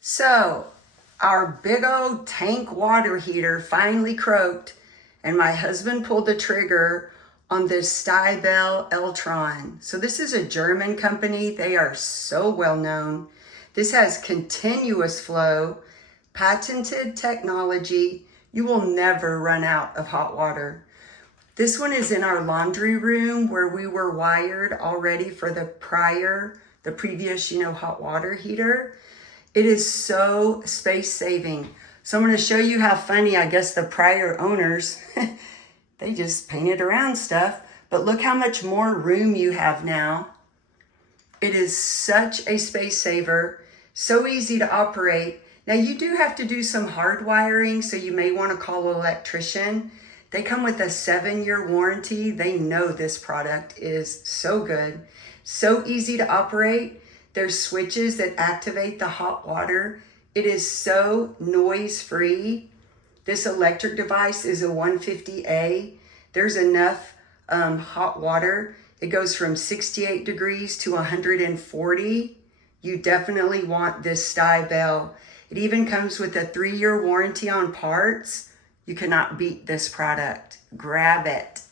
So our big old tank water heater finally croaked, and my husband pulled the trigger on this Stybel Eltron. So this is a German company. They are so well known. This has continuous flow, patented technology. You will never run out of hot water. This one is in our laundry room where we were wired already for the previous, hot water heater. It is so space saving. So I'm going to show you how funny, I guess, the prior owners, they just painted around stuff. But look how much more room you have now. It is such a space saver, so easy to operate. Now you do have to do some hard wiring, so you may want to call an electrician. They come with a 7-year warranty. They know this product is so good, so easy to operate. There's switches that activate the hot water. It is so noise-free. This electric device is a 150A. There's enough hot water. It goes from 68 degrees to 140. You definitely want this Stybel. It even comes with a 3-year warranty on parts. You cannot beat this product. Grab it.